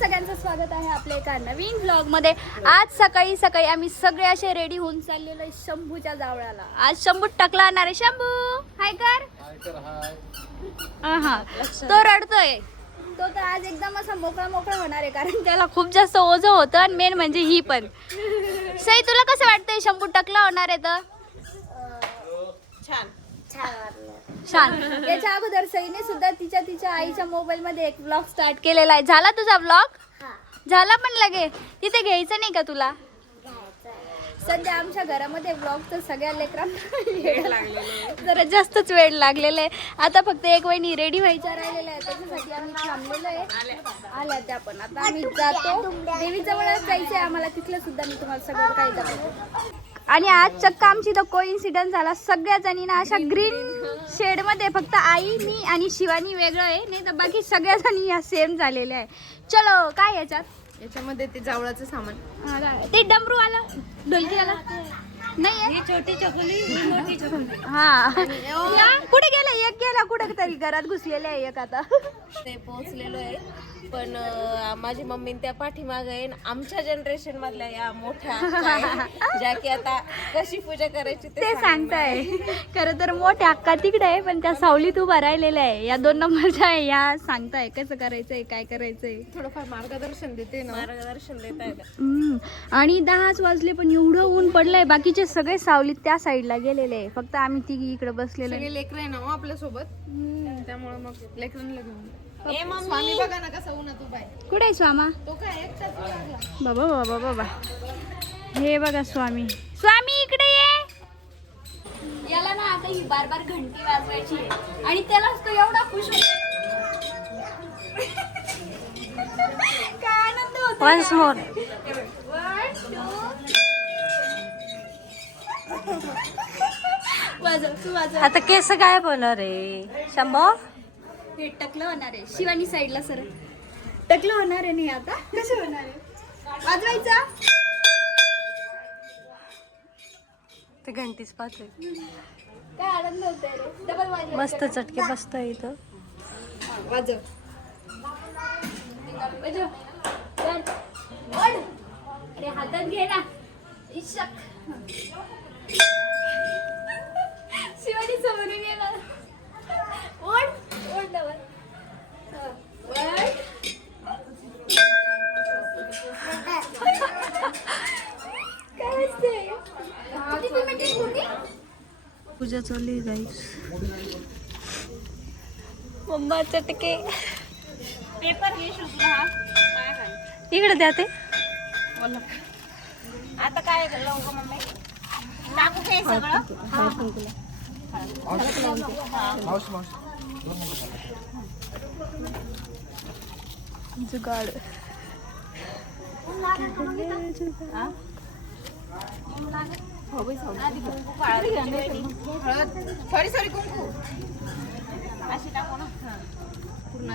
सगळ्यांचं स्वागत आहे आपल्या एका नवीन व्लॉग मध्ये। आज सकाळी सकाळी आम्ही सगळे असे रेडी होऊन चाललेलो आहे शंभूच्या जावळाला। आज शंभू टकला आणणार आहे। शंभू हाय कर। हा तो रडतोय। तो तर आज एकदम असा मोकळा मोकळा होणार आहे कारण त्याला खूप जास्त ओझं होतं आणि मेन म्हणजे ही पण। सई तुला कसं वाटतंय शंभू टकला होणार आहे तर? छान छान। त्याच्या अगोदर सईने सुद्धा तिच्या आईच्या मोबाईल मध्ये एक व्लॉग स्टार्ट केलेला आहे। झाला तुझा व्लॉग? झाला पण लगे तिथे घ्यायचं नाही का तुला? सध्या आमच्या घरामध्ये व्लॉग तर सगळ्या लेकरांना जरा जास्तच वेळ लागलेला आहे। आता फक्त एक वहिनी रेडी व्हायच्या राहिलेल्या आहे, त्याच्यासाठी आम्ही थांबलेलो आहे। आल्या त्या पण आता आम्ही जातो देवीजवळच जायचं आहे आम्हाला, तिथलं सुद्धा मी तुम्हाला सगळं काही दाखवतो। आणि आज चक्क आमची तर कोइन्सिडन्स झाला, सगळ्या जणींना अशा ग्रीन शेड मध्ये फक्त आई मी आणि शिवानी वेगळं आहे, नाही तर बाकी सगळ्या जणी या सेम झालेल्या आहे। चलो काय याच्यामध्ये ते जावळाचं सामान, ते डमरू आला ढोलकी आला नाही छोटी चकोली मोठी चकोली। हा कुठे गेला एक, गेला कुठे तरी घरात घुसलेले आहे एक। आता ते पोहोचलेलो आहे पण माझी मम्मी त्या पाठीमाग आहे। आमच्या जनरेशन मधल्या या मोठ्या ज्या की आता कशी पूजा करायची ते सांगताय। खरं तर मोठ्या अक्का तिकडे आहे पण त्या सावलीत उभा राहिलेल्या आहे। या 2 नंबरच्या आहे या सांगताय कसं करायचंय काय करायचंय, थोडंफार मार्गदर्शन देते ना, मार्गदर्शन देत आहेत। आणि 10 वाजले पण एवढं ऊन पडलंय, बाकीचे सगळे सावलीत त्या साईडला गेलेले आहे, फक्त आम्ही तिघी इकडे बसलेलो आहे। सगळे लेकर आहे ना आपल्या सोबत, त्यामुळे मग लेकरांना घेऊन स्वामी बघा ना कसा उन्हात उभा आहे। कुठे आहे स्वामा? तो काय एकटाच लागला बाबा बाबा बाबा, हे बघा स्वामी। स्वामी इकडे ये। याला ना आता ही बार बार घंटी वाजवायची आहे आणि त्यालाच तो एवढा खुश होतो। काय आनंद होतो। Once more. 1 2 वाजव तू वाजव। आता केस गायब होणार आहे शंभो। हे टकलं होणार आहे। शिवानी साईडला सर टकलं होणार आहे नाही आता कसं होणार आहे? वाजवायचा ते घंटीच पाहतोय। काय आनंद होतोय रे। डबल वाजव मस्त चटके बसतोय इथं। वाजव वाजव चल ओढ। अरे हातात घे ना इशक। शिवानी समोरून येणार। ओढ ओढ डबल काय असते पूजा चालली गाईस। मम्मा चटके पेपर घे शुक्ला इकडे द्या ते। आता काय लवकर मम्मी टाकू काय सगळं जुगाड। सॉरी कुंकू अशी टाकू ना पूर्ण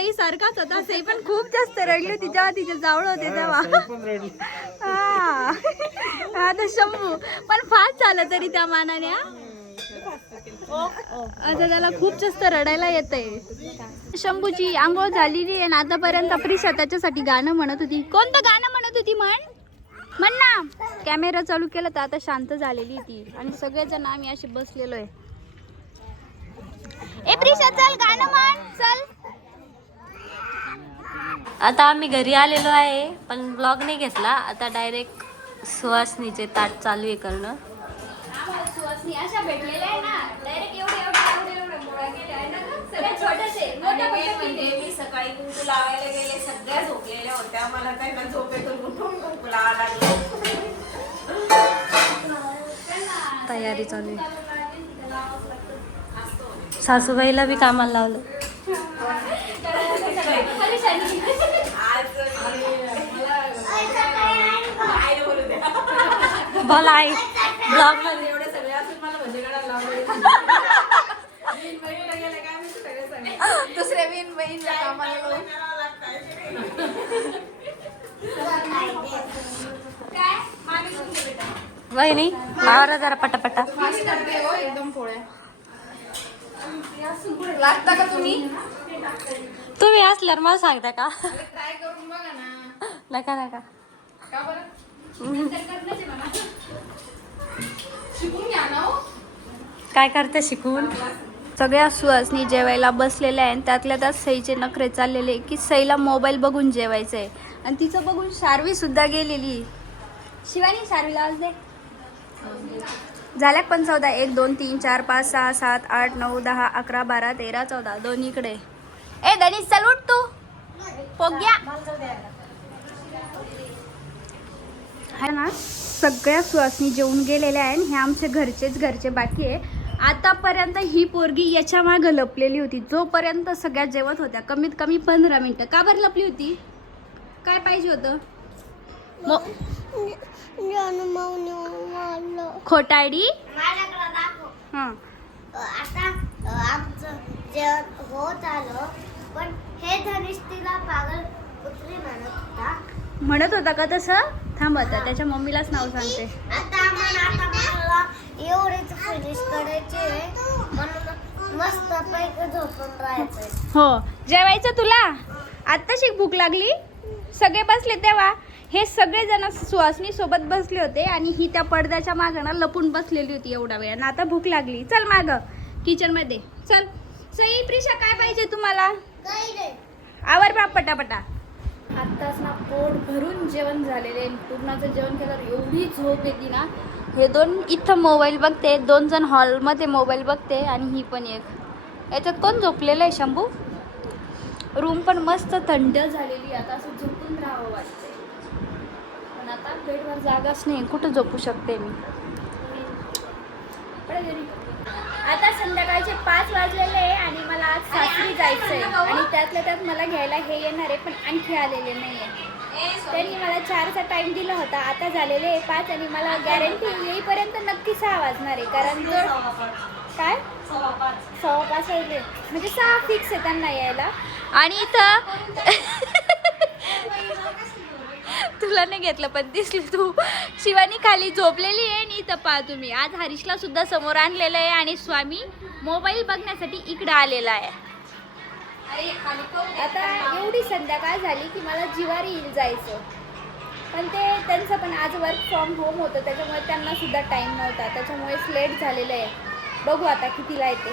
सई सारखाच होता. सई पण खूप जास्त रडली होती जेव्हा तिचे जावळ होते तेव्हा. हा. आता शंभू पण फास्ट झालं तरी त्या मानाने. आता त्याला खूप जास्त रडायला येतंय. शंभूची आंघोळ झालेली आहे आणि आतापर्यंत प्रिशा त्याच्यासाठी गाणं म्हणत होती. कोणतं गाणं म्हणत होती म्हण ना. कॅमेरा चालू केला तर आता शांत झालेली ती आणि सगळेजण आम्ही असे बसलेलो आहे. ए प्रिशा चल गाणं म्हण चल. आता आम्ही घरी आलेलो आहे पण ब्लॉग नाही घेतला. आता डायरेक्ट सुहासनीचे ताट चालू आहे करणं. सुहासनी अशा भेटलेल्या आहे ना डायरेक्ट एवढे गोळा केले आहे ना सगळ्या छोट्याचे मी सकाळी कुंकू लावायला गेले, सगळ्या झोपलेल्या होत्या. मला त्यांना झोपेतून उठून कुंकू लावायला लागले. तयारी चालू आहे. सासूबाईला बी कामाला लावलं. बोला आई ब्लॉग मध्ये एवढे सगळे असून मला भजी काढायला लावले. दुसऱ्या बिन बहीणला कामाला लावून. वहिनी आवरा जरा पटापटा. एकदम पोळ्या लागता का तुम्ही? तुम्ही असल्यावर मला सांगता का? ट्राय करून बघा ना. नका नका. का बरं? नंतर करण्याच आहे मला. शिकून घ्या ना हो. काय करते शिकून? सगळ्या सुहासनी जेवायला बसलेल्या आहे आणि त्यातल्या त्यात सईचे नखरे चाललेले की सईला मोबाईल बघून जेवायचं आहे आणि तिचं बघून शार्वी सुद्धा गेलेली. शिवानी शार्वीला आज दे. झाल्या पण 14. 1 2 3 4 5 6 7 8 9 10 11 12 13 14 दोन्हीकडे. ए दनीश चल उठ तू पोग्या. है ना सगळ्या सुहासनी जेवून गेलेल्या आहे. हे आमचे घरचे बाकी आहे. आतापर्यंत ही पोरगी याच्या मागं लपलेली होती जोपर्यंत सगळ्या जेवत होत्या. कमीत कमी 15 मिनिटं. का बरं लपली होती? काय पाहिजे होतं? खोटाडी. हां आता आमचं जेवण होत आलं पण हे धनुष तिला पागल कुत्री म्हणत होता का तसं? थांब आता त्याच्या मम्मीलाच नाव सांगते. आता मला एवढेच फिनिश करायचे म्हणून मस्त पैकी झोपून राहायचंय. हो जेवायचं तुला? आत्ताशी भूक लागली? सगळे बसले तेव्हा हे सगळे जण सुहासनी सोबत बसले होते आणि ही त्या पडद्याच्या मागं ना लपून बसलेली होती एवढा वेळ आणि आता भूक लागली. चल मागं किचन मध्ये चल. सई प्रिशा काय पाहिजे तुम्हाला? काही नाही. आवर बाप पटापटा. आत्ताच ना पोट भरून जेवण झालेले. पूर्णाचं जेवण केल्यावर एवढी झोप येते ना. हे दोन इथं मोबाईल बघते, 2 जण हॉलमध्ये मोबाईल बघते आणि ही पण एक. याच्यात कोण झोपलेलं आहे? शंभू. रूम पण मस्त थंड झालेली. आता असं झोपून राहावं वाटते पण आता बेडवर जागाच नाही. कुठं झोपू शकते मी? आता संध्याकाळचे 5 वाजलेले आहे आणि मला आज सासरी जायचं आहे आणि त्यातल्या त्यात मला घ्यायला हे येणार आहे पण आणखी आलेले नाही आहे. त्यांनी मला 4चा टाइम दिला होता. आता झालेले आहे 5 आणि मला गॅरंटी येईपर्यंत नक्की 6 वाजणार आहे कारण जर काय 6:15 वाजले म्हणजे 6 फिक्स आहे त्यांना यायला. आणि इथं तुला नाही घेतलं पण दिसली तू. शिवानी खाली झोपलेली आहे आणि इथं पहा तुम्ही. आज हरीशला सुद्धा समोर आणलेलं आहे आणि स्वामी मोबाईल बघण्यासाठी इकडं आलेला आहे. आता एवढी संध्याकाळ झाली की मला जिवारी येईल जायचं पण ते त्यांचं पण आज वर्क फ्रॉम होम होतं त्याच्यामुळे त्यांना सुद्धा टाईम नव्हता. त्याच्यामुळे लेट झालेलं आहे. बघू आता कितीला येते.